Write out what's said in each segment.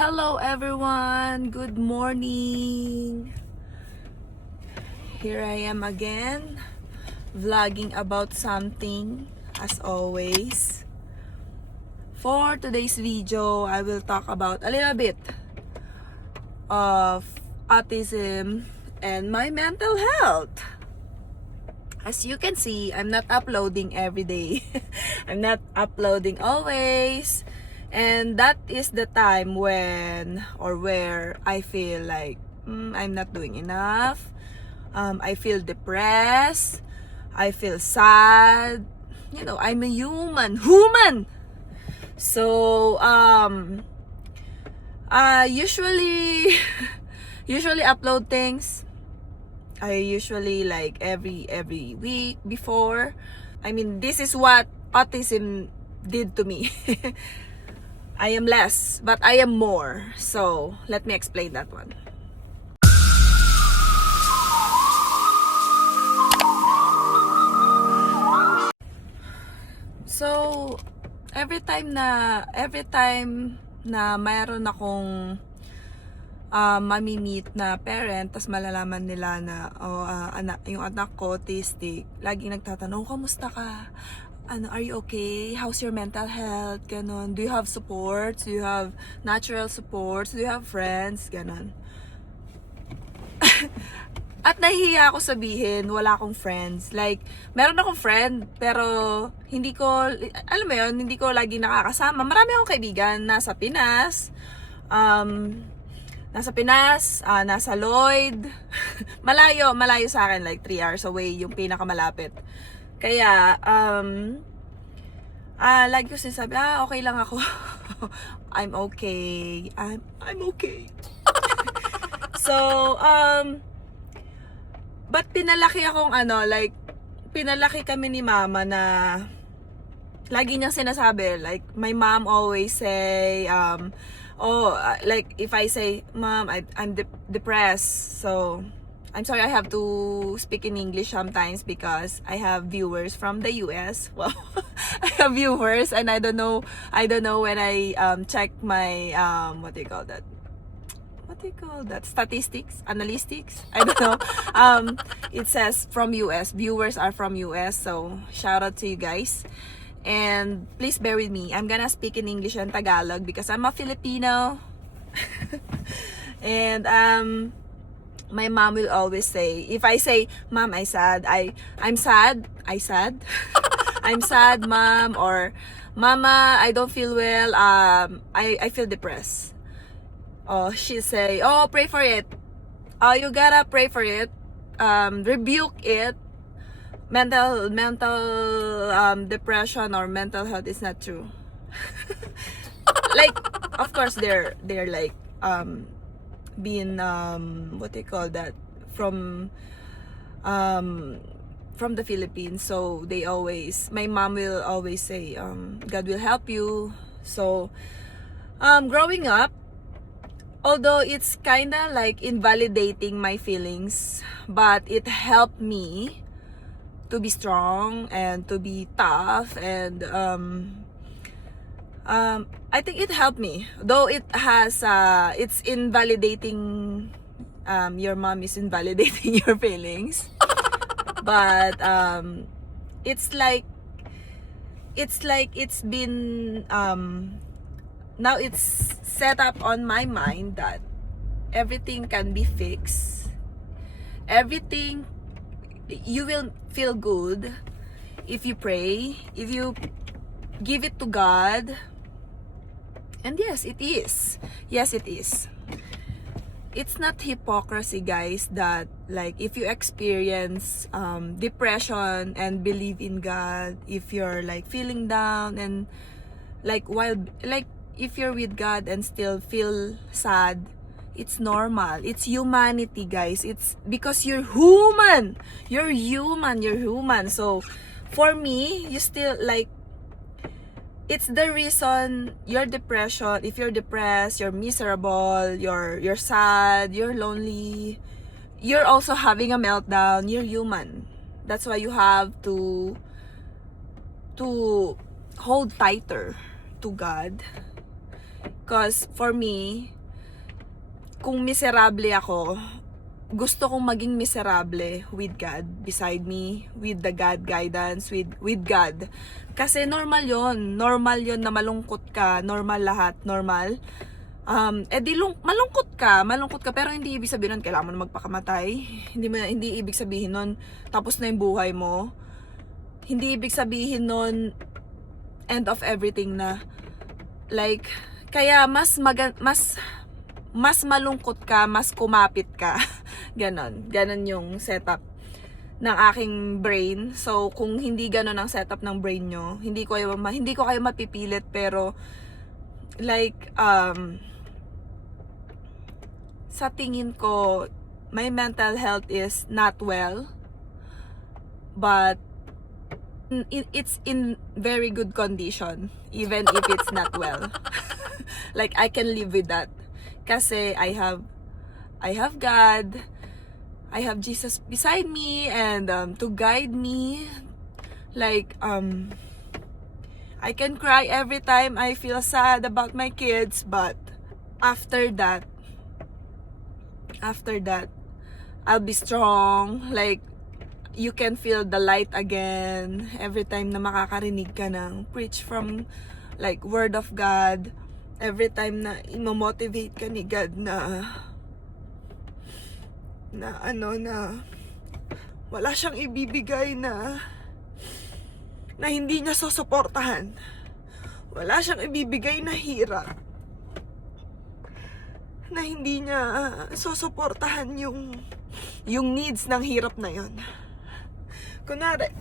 Hello everyone! Good morning! Here I am again, vlogging about something as always. For today's video, I will talk about a little bit of autism and my mental health. As you can see, I'm not uploading every day. I'm not uploading always. And that is the time when or where I feel like I'm not doing enough. I feel depressed. I feel sad. You know, I'm a human. So, usually upload things. I usually like every week before. I mean, this is what autism did to me. I am less, but I am more. So, let me explain that one. So, every time na mayroon akong mami-meet na parent, tas malalaman nila na yung anak ko autistic, laging nagtatanong, kamusta ka? Are you okay? How's your mental health? Ganon. Do you have supports? Do you have natural supports? Do you have friends? Ganon. At nahihiya ako sabihin, wala akong friends. Like, meron akong friend, pero hindi ko, alam mo yun, hindi ko lagi nakakasama. Marami akong kaibigan, nasa Pinas, nasa Lloyd. malayo sa akin, like 3 hours away, yung pinakamalapit. Kaya, lagi ko sinasabi, okay lang ako. I'm okay. I'm okay. So, but pinalaki akong pinalaki kami ni mama na lagi niyang sinasabi, like, my mom always say, like, if I say, Mom, I'm depressed, so, I'm sorry, I have to speak in English sometimes because I have viewers from the US. Well, I have viewers, and I don't know when I check my what do you call that? Statistics, analytics. I don't know. It says from US. Viewers are from US, so shout out to you guys. And please bear with me. I'm gonna speak in English and Tagalog because I'm a Filipino. And my mom will always say, if I say, Mom, I'm sad, I'm sad, I'm sad, Mom, or Mama, I don't feel well, I feel depressed. She say, pray for it. You gotta pray for it. Rebuke it. Mental depression or mental health is not true. Like, of course, they're like, being what they call that, from the Philippines, so they always, my mom will always say, God will help you. So growing up, although it's kinda like invalidating my feelings, but it helped me to be strong and to be tough, and I think it helped me, though it has it's invalidating, your mom is invalidating your feelings, but it's like it's been now it's set up on my mind that everything can be fixed. Everything, you will feel good if you pray, if you give it to God. And yes, it is. Yes, it is. It's not hypocrisy, guys, that like if you experience depression and believe in God, if you're like feeling down and like if you're with God and still feel sad, it's normal. It's humanity, guys. It's because you're human. You're human. So for me, you still like, it's the reason your depression, if you're depressed, you're miserable, you're sad, you're lonely, you're also having a meltdown, you're human. That's why you have to hold tighter to God, Because for me, kung miserable ako, gusto kong maging miserable with God beside me, with the God guidance, with God. Kasi normal yon na malungkot ka, normal lahat, normal. Malungkot ka, pero hindi ibig sabihin nun kailangan mo na magpakamatay. Hindi ibig sabihin nun tapos na yung buhay mo. Hindi ibig sabihin nun end of everything na. Like, kaya mas malungkot ka, mas kumapit ka. Ganon yung setup ng aking brain. So, kung hindi ganon ang setup ng brain nyo, hindi ko kayo mapipilit, pero like, sa tingin ko, my mental health is not well, but it's in very good condition, even if it's not well. Like, I can live with that. Kasi I have God, I have Jesus beside me, and to guide me. Like, I can cry every time I feel sad about my kids, but after that, I'll be strong. Like, you can feel the light again every time na makakarinig ka ng preach from, like, word of God. Every time na imo-motivate ka ni God na wala siyang ibibigay na hindi niya susuportahan. Wala siyang ibibigay na hirap na hindi niya susuportahan yung needs ng hirap na yon. Kunwari,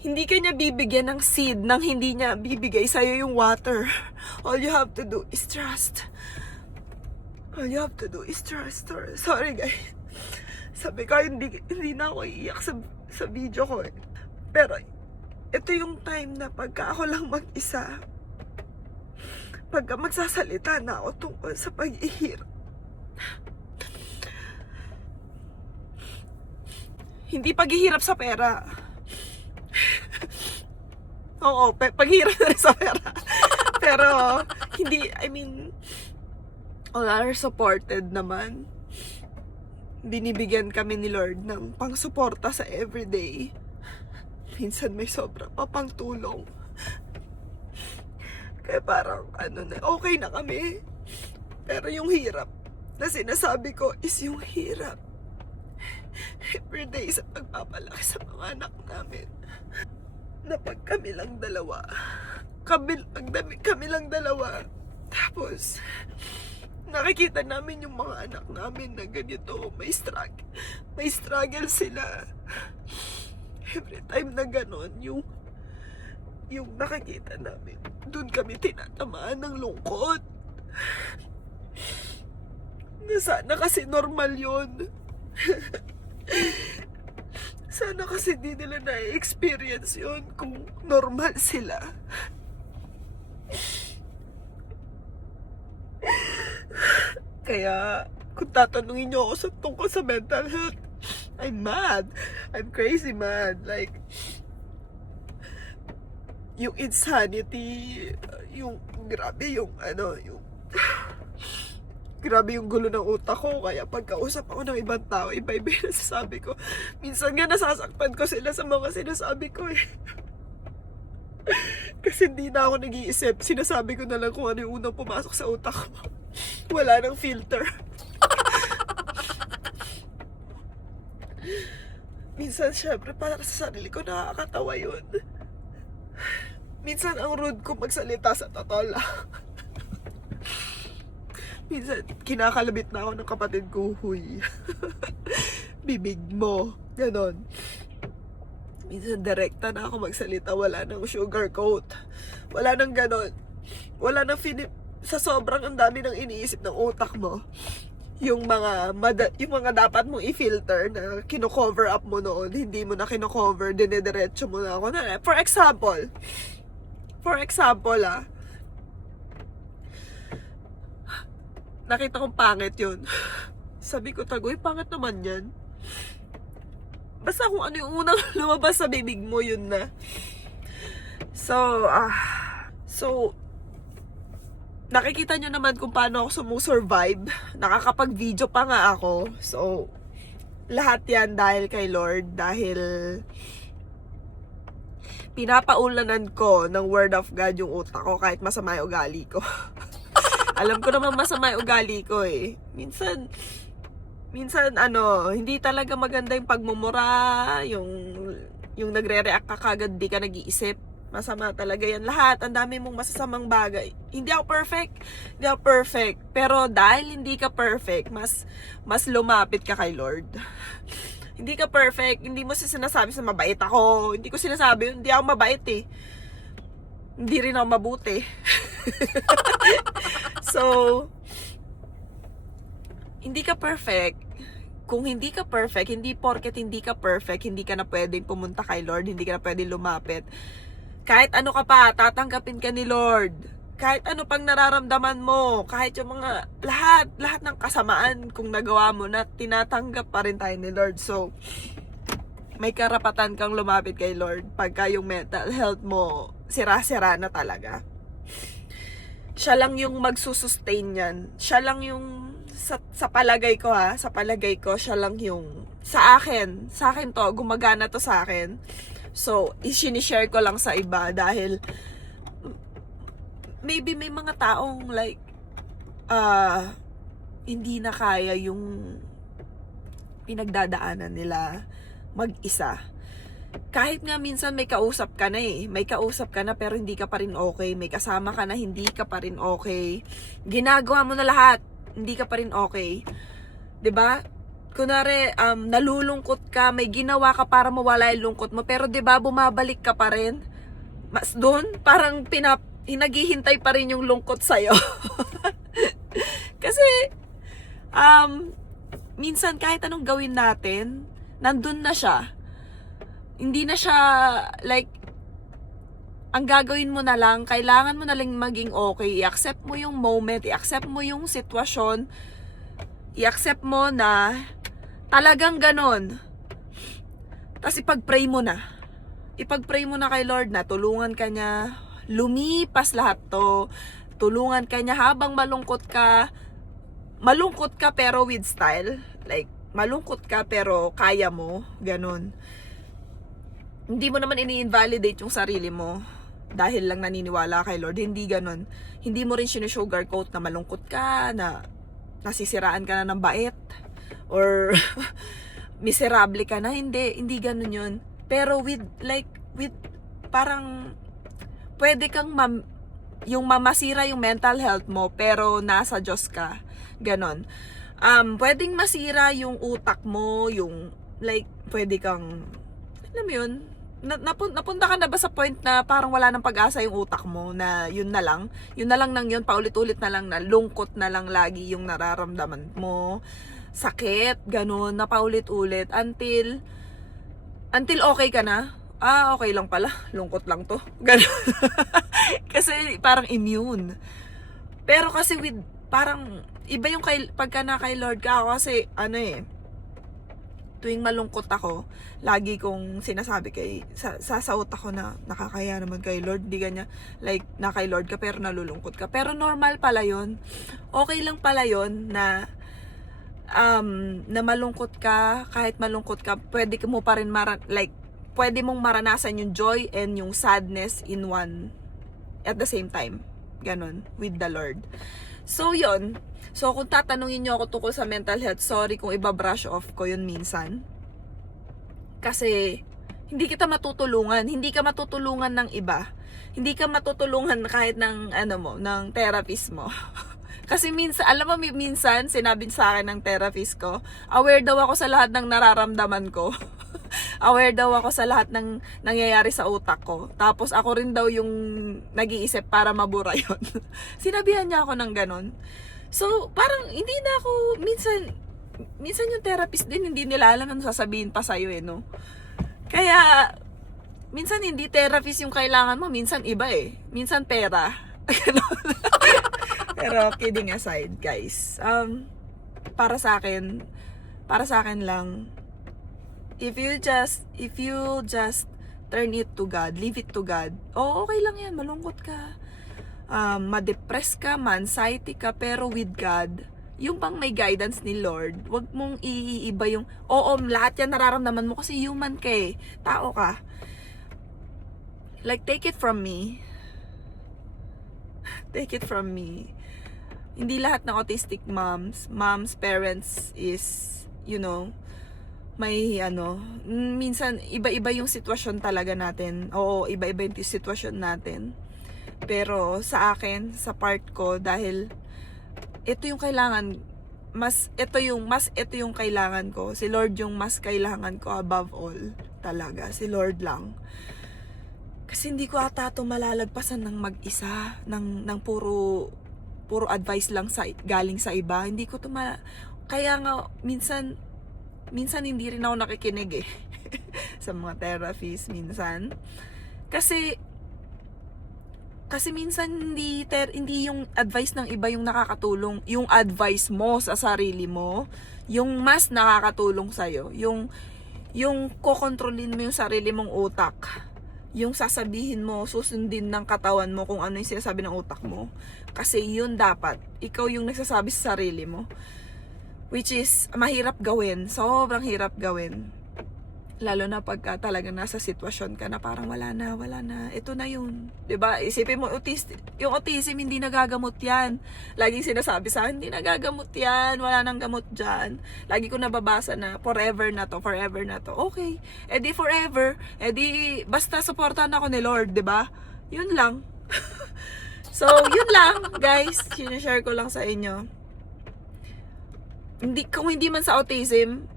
hindi ka niya bibigyan ng seed nang hindi niya bibigay sa'yo yung water. All you have to do is trust. All you have to do is trust. Sorry guys. Sabi ko, hindi na ako iiyak sa video ko eh. Pero, ito yung time na pagka ako lang mag-isa, pagka magsasalita na ako tungkol sa pag-ihirap. Hindi paghihirap sa pera. Oo, paghihirap na rin sa pera. Pero, hindi, all are supported naman. Binibigyan kami ni Lord ng pang-suporta sa everyday. Minsan may sobra pa pang tulong. Kaya parang, okay na kami. Pero yung hirap na sinasabi ko is yung hirap. Everyday sa pagpapalaki sa mga anak namin. Na pag kami lang dalawa. Tapos, nakikita namin yung mga anak namin na ganito, may struggle sila. Every time na ganon, yung nakikita namin, dun kami tinatamaan ng lungkot. Na sana kasi normal yun. Sana kasi di nila na-experience yun kung normal sila. Kaya, kung tatanungin nyo ako tungkol sa mental health, I'm mad. I'm crazy mad. Like, yung insanity, yung grabe yung gulo ng utak ko. Kaya pagkausap ako ng ibang tao, iba-iba yung nasasabi ko. Minsan nga nasasaktan ko sila sa mga sinasabi ko eh. Kasi hindi na ako nag-iisip. Sinasabi ko na lang kung ano yung unang pumasok sa utak ko. Wala nang filter. Minsan syempre para sa sarili ko nakakatawa yun. Minsan ang rude ko magsalita sa totoo lang. Minsan kinakalabit na ako ng kapatid ko, huy. Bibig mo, ganon. Minsan direkta na ako magsalita, wala nang sugarcoat. Wala nang ganon. Wala nang sa sobrang ang dami ng iniisip ng utak mo. Yung mga dapat mong i-filter na kino-cover up mo noon, hindi mo na kino-cover, dinediretso mo na ako. For example, nakita kong pangit yun. Sabi ko, tagoy, pangit naman yan. Basta kung ano yung unang lumabas sa bibig mo, yun na. So, nakikita nyo naman kung paano ako sumusurvive. Nakakapag-video pa nga ako. So, lahat yan dahil kay Lord. Dahil pinapaulanan ko ng word of God yung utak ko kahit masama yung ugali ko. Alam ko naman masama yung ugali ko eh. Minsan hindi talaga maganda yung pagmumura, yung nagre-react ka kagad, di ka nag-iisip. Masama talaga yan lahat. Ang dami mong masasamang bagay. Hindi ako perfect. Pero dahil hindi ka perfect, mas lumapit ka kay Lord. Hindi ka perfect. Hindi mo sinasabi sa mabait ako. Hindi ko sinasabi, hindi ako mabait eh. Hindi rin ako mabuti. So, hindi ka perfect. Kung hindi ka perfect, hindi porket hindi ka perfect, hindi ka na pwedeng pumunta kay Lord, hindi ka na pwedeng lumapit. Kahit ano ka pa, tatanggapin ka ni Lord. Kahit ano pang nararamdaman mo, kahit yung mga lahat ng kasamaan kung nagawa mo na, tinatanggap pa rin tayo ni Lord. So, may karapatan kang lumapit kay Lord pagka yung mental health mo sira-sira na talaga. Siya lang yung magsusustain yan. Siya lang yung sa palagay ko sa palagay ko siya lang yung sa akin to, gumagana to sa akin. So, i-share ko lang sa iba dahil maybe may mga taong like hindi na kaya yung pinagdadaanan nila mag-isa. Kahit nga minsan may kausap ka na pero hindi ka pa rin okay. May kasama ka na hindi ka pa rin okay. Ginagawa mo na lahat, hindi ka pa rin okay. 'Di ba? Kunwari, nalulungkot ka, may ginawa ka para mawala yung lungkot mo, pero 'di ba bumabalik ka pa rin? Mas doon, parang naghihintay pa rin yung lungkot sa'yo. Kasi, minsan kahit anong gawin natin, nandun na siya. Hindi na siya, like, ang gagawin mo na lang, kailangan mo na lang maging okay. I-accept mo yung moment, i-accept mo yung sitwasyon, i-accept mo na talagang ganon. Tapos ipag-pray mo na. Ipag-pray mo na kay Lord na tulungan ka niya, lumipas lahat to. Tulungan ka niya habang malungkot ka pero with style. Like, malungkot ka pero kaya mo, ganon. Hindi mo naman ini-invalidate yung sarili mo dahil lang naniniwala kay Lord. Hindi ganon. Hindi mo rin sinusugarcoat na malungkot ka, na nasisiraan ka na ng bait, or miserable ka na. Hindi ganon yun. Pero with parang pwede kang yung mamasira yung mental health mo pero nasa Diyos ka. Ganon. Pwedeng masira yung utak mo, yung like pwede kang, alam mo yun, napunta ka na ba sa point na parang wala nang pag-asa yung utak mo, na yun na lang nang yun, paulit-ulit na lang, na lungkot na lang lagi yung nararamdaman mo, sakit, ganun, na paulit-ulit until okay ka na. Okay lang pala, lungkot lang to, ganun. Kasi parang immune. Pero kasi with parang iba yung pagka na kay Lord ka. Ako kasi tuwing malungkot ako, lagi kong sinasabi sa utak ko na nakakaya naman kay Lord, di ganyan, like na kay Lord ka pero nalulungkot ka. Pero normal pala yun. Okay lang pala yun na malungkot ka. Kahit malungkot ka, pwede mo pa rin pwede mong maranasan yung joy and yung sadness in one at the same time. Ganon, with the Lord. So, yun. So, kung tatanungin nyo ako tungkol sa mental health, sorry kung ibabrush off ko yun minsan. Kasi, hindi kita matutulungan. Hindi ka matutulungan ng iba. Hindi ka matutulungan kahit ng, ng therapist mo. Kasi minsan, alam mo, minsan, sinabi sa akin ng therapist ko, aware daw ako sa lahat ng nararamdaman ko. Aware daw ako sa lahat ng nangyayari sa utak ko. Tapos ako rin daw yung nag-iisip para mabura yun. Sinabihan niya ako ng ganon. So, parang hindi na ako, minsan yung therapist din, hindi nila alam ano sasabihin pa sa'yo no? Kaya, minsan hindi therapist yung kailangan mo, minsan iba minsan pera. Pero kidding aside, guys. Para sa akin lang, if you just turn it to God, leave it to God, okay lang yan, malungkot ka. ma-depress ka, ma-anxiety ka, pero with God, yung bang may guidance ni Lord, wag mong iiba yung, oo, lahat yan nararamdaman mo kasi human ka eh, tao ka. Like, take it from me. Take it from me. Hindi lahat ng autistic moms, parents is, you know, may minsan iba-iba yung sitwasyon talaga natin. Oo, iba-iba yung sitwasyon natin. Pero sa akin, sa part ko, dahil ito yung kailangan, ito yung kailangan ko. Si Lord yung mas kailangan ko above all. Talaga, si Lord lang. Kasi hindi ko ata ito malalagpasan ng mag-isa, ng puro advice lang galing sa iba. Hindi ko ito kaya nga, minsan hindi rin ako nakikinig eh. Sa mga therapies, minsan. Kasi minsan hindi yung advice ng iba yung nakakatulong. Yung advice mo sa sarili mo, yung mas nakakatulong sa'yo. Yung kokontrolin mo yung sarili mong utak. Yung sasabihin mo, susundin ng katawan mo kung ano yung sinasabi ng utak mo. Kasi yun dapat. Ikaw yung nagsasabi sa sarili mo. Which is, mahirap gawin. Sobrang hirap gawin. Lalo na pagka talaga nasa sitwasyon ka na parang wala na. Ito na yun. 'Di ba? Isipin mo, yung autism, hindi nagagamot yan. Laging sinasabi sa akin, hindi nagagamot yan. Wala nang gamot dyan. Lagi ko nababasa na, forever na to. Okay. E di forever. E di, basta supportan ako ni Lord, 'di ba? Yun lang. So, yun lang, guys. Sinashare ko lang sa inyo. Kung hindi man sa autism,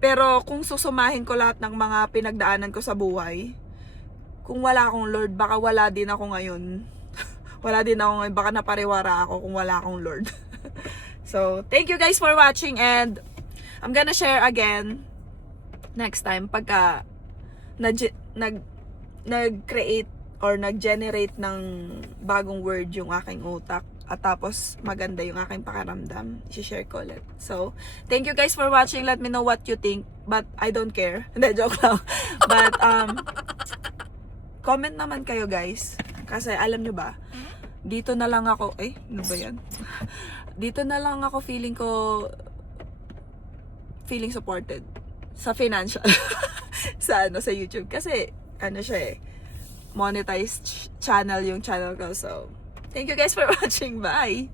pero kung susumahin ko lahat ng mga pinagdaanan ko sa buhay, kung wala akong Lord, baka wala din ako ngayon. Wala din ako ngayon. Baka napariwara ako kung wala akong Lord. So, thank you guys for watching, and I'm gonna share again next time pagka nag-create or nag-generate ng bagong word yung aking utak. At tapos, maganda yung aking pakiramdam. I-share ko ulit. So, thank you guys for watching. Let me know what you think. But, I don't care. Hindi, joke lang. But, comment naman kayo guys. Kasi, alam nyo ba, dito na lang ako, ano ba yan? Dito na lang ako feeling supported. Sa financial. sa YouTube. Kasi, siya monetized channel yung channel ko. So, thank you guys for watching. Bye!